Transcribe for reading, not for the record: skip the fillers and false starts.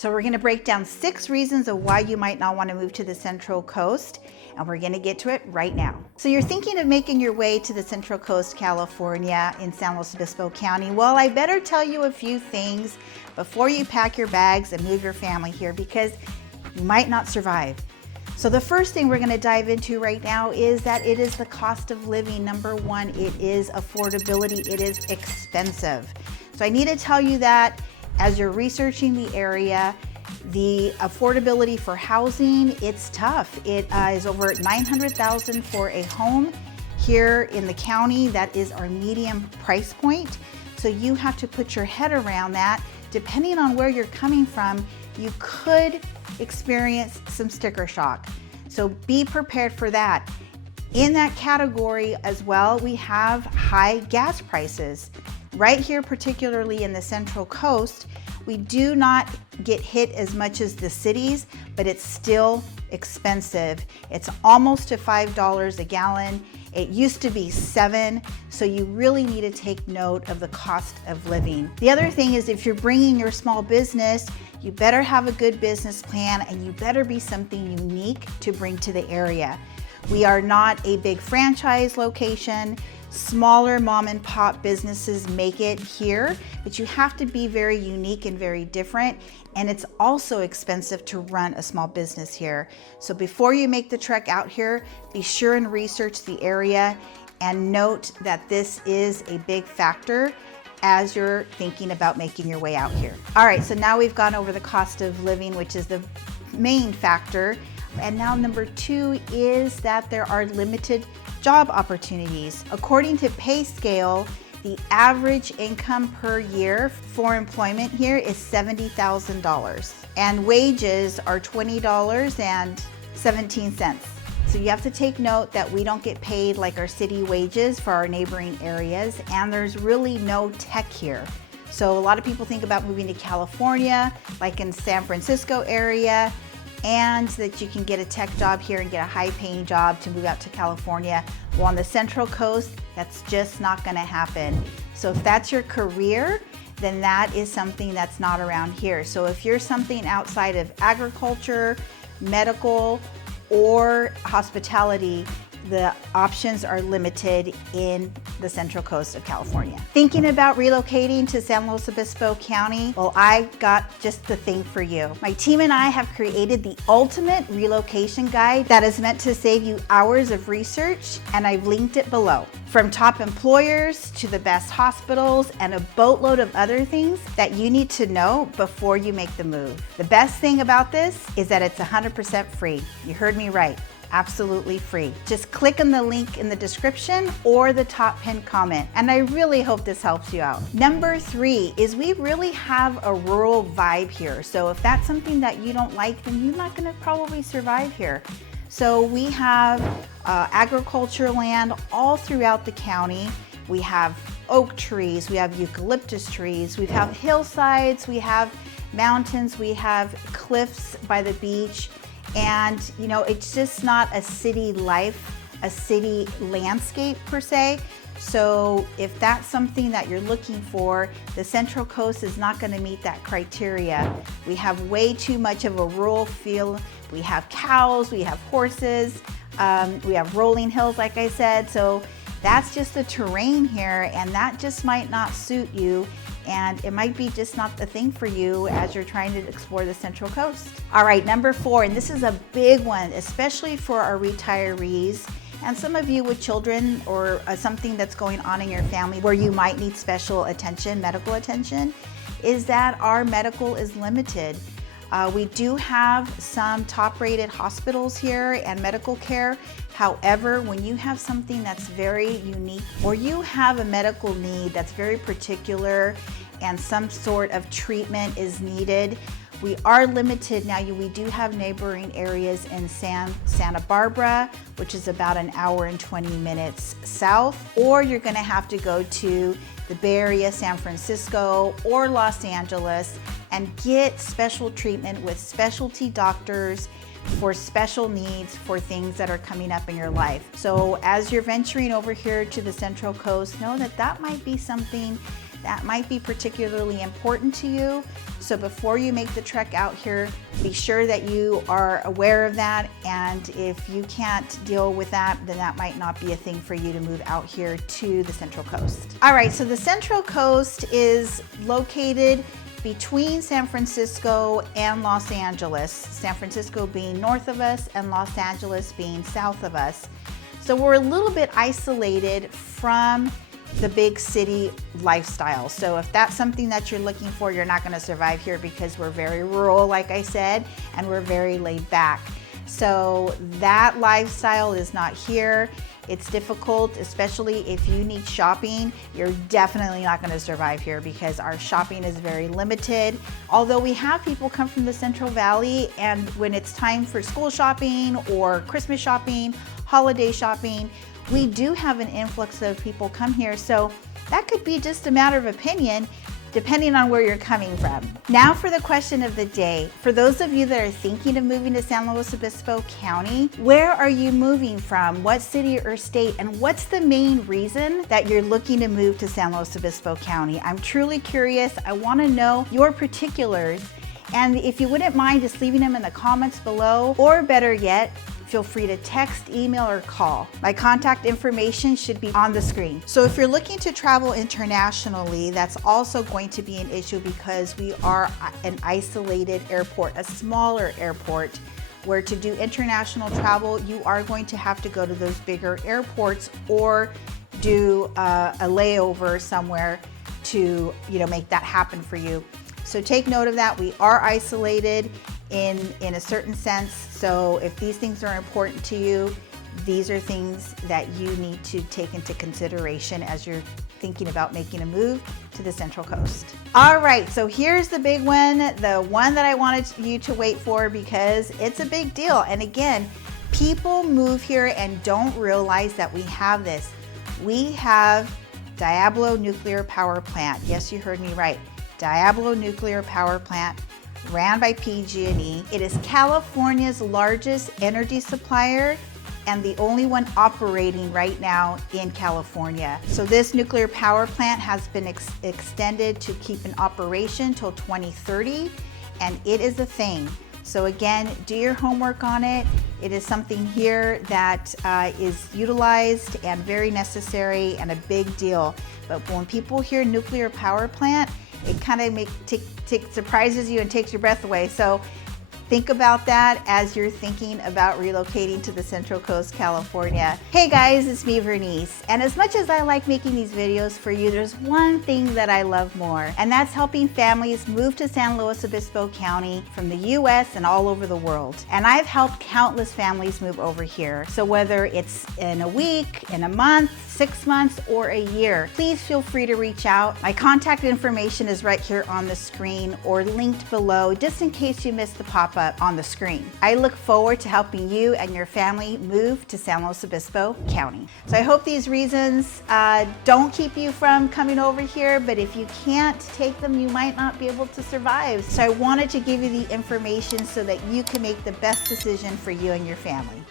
So we're gonna break down 6 reasons of why you might not wanna move to the Central Coast, and we're gonna get to it right now. So you're thinking of making your way to the Central Coast, California in San Luis Obispo County. Well, I better tell you a few things before you pack your bags and move your family here, because you might not survive. So the first thing we're gonna dive into right now is that it is the cost of living. Number one, it is affordability, it is expensive. So I need to tell you that as you're researching the area, the affordability for housing, it's tough. It is over $900,000 for a home here in the county. That is our medium price point. So you have to put your head around that. Depending on where you're coming from, you could experience some sticker shock. So be prepared for that. In that category as well, we have high gas prices. Right here, particularly in the Central Coast, we do not get hit as much as the cities, but it's still expensive. It's almost to $5 a gallon. It used to be $7, so you really need to take note of the cost of living. The other thing is, if you're bringing your small business, you better have a good business plan, and you better be something unique to bring to the area. We are not a big franchise location. Smaller mom and pop businesses make it here, but you have to be very unique and very different. And it's also expensive to run a small business here. So before you make the trek out here, be sure and research the area and note that this is a big factor as you're thinking about making your way out here. All right, so now we've gone over the cost of living, which is the main factor. And now number 2 is that there are limited job opportunities. According to Pay Scale, the average income per year for employment here is $70,000, and wages are $20.17. So you have to take note that we don't get paid like our city wages for our neighboring areas, and there's really no tech here. So a lot of people think about moving to California, like in San Francisco area, and that you can get a tech job here and get a high-paying job to move out to California. Well, on the Central Coast, that's just not gonna happen. So if that's your career, then that is something that's not around here. So if you're something outside of agriculture, medical, or hospitality, the options are limited in the Central Coast of California. Thinking about relocating to San Luis Obispo County? Well, I got just the thing for you. My team and I have created the ultimate relocation guide that is meant to save you hours of research, and I've linked it below. From top employers to the best hospitals and a boatload of other things that you need to know before you make the move. The best thing about this is that it's 100% free. You heard me right. Absolutely free. Just click on the link in the description or the top pinned comment, and I really hope this helps you out. Number 3 is we really have a rural vibe here. So if that's something that you don't like, then you're not gonna probably survive here. So we have agriculture land all throughout the county. We have oak trees, we have eucalyptus trees, we have hillsides, we have mountains, we have cliffs by the beach. And you know, it's just not a city life, a city landscape per se. So if that's something that you're looking for, the Central Coast is not going to meet that criteria. We have way too much of a rural feel. We have cows, we have horses, we have rolling hills, like I said. So that's just the terrain here, and that just might not suit you. And it might be just not the thing for you as you're trying to explore the Central Coast. All right, number 4, and this is a big one, especially for our retirees and some of you with children or something that's going on in your family where you might need special attention, medical attention, is that our medical is limited. We do have some top-rated hospitals here and medical care. However, when you have something that's very unique, or you have a medical need that's very particular and some sort of treatment is needed, we are limited. Now, we do have neighboring areas in Santa Barbara, which is about an hour and 20 minutes south, or you're gonna have to go to the Bay Area, San Francisco, or Los Angeles and get special treatment with specialty doctors for special needs for things that are coming up in your life. So as you're venturing over here to the Central Coast, know that that might be something that might be particularly important to you. So before you make the trek out here, be sure that you are aware of that. And if you can't deal with that, then that might not be a thing for you to move out here to the Central Coast. All right, so the Central Coast is located between San Francisco and Los Angeles, San Francisco being north of us and Los Angeles being south of us. So we're a little bit isolated from the big city lifestyle. So if that's something that you're looking for, you're not going to survive here because we're very rural, like I said, and we're very laid back. So that lifestyle is not here. It's difficult, especially if you need shopping. You're definitely not going to survive here because our shopping is very limited. Although we have people come from the Central Valley, and when it's time for school shopping or Christmas shopping, holiday shopping, we do have an influx of people come here. So that could be just a matter of opinion, depending on where you're coming from. Now for the question of the day. For those of you that are thinking of moving to San Luis Obispo County, where are you moving from? What city or state? And what's the main reason that you're looking to move to San Luis Obispo County? I'm truly curious. I want to know your particulars. And if you wouldn't mind just leaving them in the comments below, or better yet, feel free to text, email, or call. My contact information should be on the screen. So if you're looking to travel internationally, that's also going to be an issue because we are an isolated airport, a smaller airport, where to do international travel, you are going to have to go to those bigger airports or do a layover somewhere to make that happen for you. So take note of that. We are isolated in a certain sense. So if these things are important to you, these are things that you need to take into consideration as you're thinking about making a move to the Central Coast. All right, so here's the big one, the one that I wanted you to wait for because it's a big deal. And again, people move here and don't realize that we have this. We have Diablo Nuclear Power Plant. Yes, you heard me right. Diablo Nuclear Power Plant, ran by PG&E. It is California's largest energy supplier and the only one operating right now in California. So this nuclear power plant has been extended to keep in operation till 2030, and it is a thing. So again, do your homework on it. It is something here that is utilized and very necessary and a big deal. But when people hear nuclear power plant, it kind of surprises you and takes your breath away. So think about that as you're thinking about relocating to the Central Coast, California. Hey guys, it's me, Vernice. And as much as I like making these videos for you, there's one thing that I love more, and that's helping families move to San Luis Obispo County from the US and all over the world. And I've helped countless families move over here. So whether it's in a week, in a month, 6 months, or a year, please feel free to reach out. My contact information is right here on the screen or linked below, just in case you missed the pop-up on the screen. I look forward to helping you and your family move to San Luis Obispo County. So I hope these reasons don't keep you from coming over here, but if you can't take them, you might not be able to survive. So I wanted to give you the information so that you can make the best decision for you and your family.